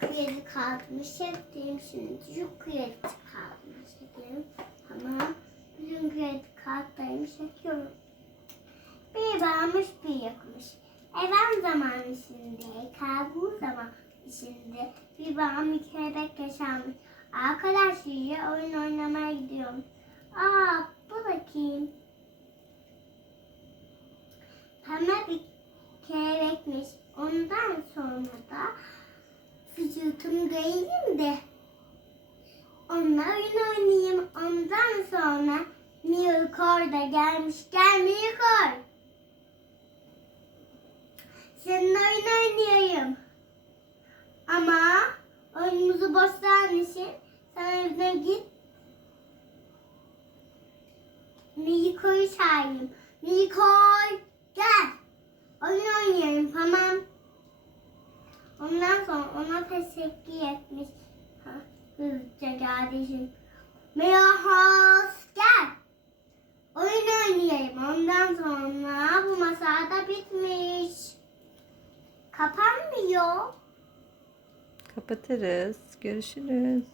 kredi kartımı çektim. Şimdi şu kredi kartımı çekeyim. Tamam. Bütün kredi kartlarımı çekiyorum. Bir varmış bir yokmuş. Evvel zaman içinde, kavga zaman içinde bir babam bir kelebek yaşanmış. Arkadaşlarıyla oyun oynamaya gidiyorum. Aa, bu da kim? Pembe bir kelebekmiş. Ondan sonra da vücutum giyeyim de onunla oyun oynayayım. Ondan sonra Milkor da gelmiş. Gel Milkor. Seninle oyun oynuyorum. Ama oyunumuzu boşlanmışsın. Sen evine git. Milkor'u çağırayım. Milkor gel. Oyun oynayalım, tamam. Ondan sonra ona teşekkür etmiş. Hızlıca kardeşim. Merhaba gel. Oyun oynayalım. Ondan sonra bu masal da bitmiş. Kapanmıyor. Kapatırız. Görüşürüz.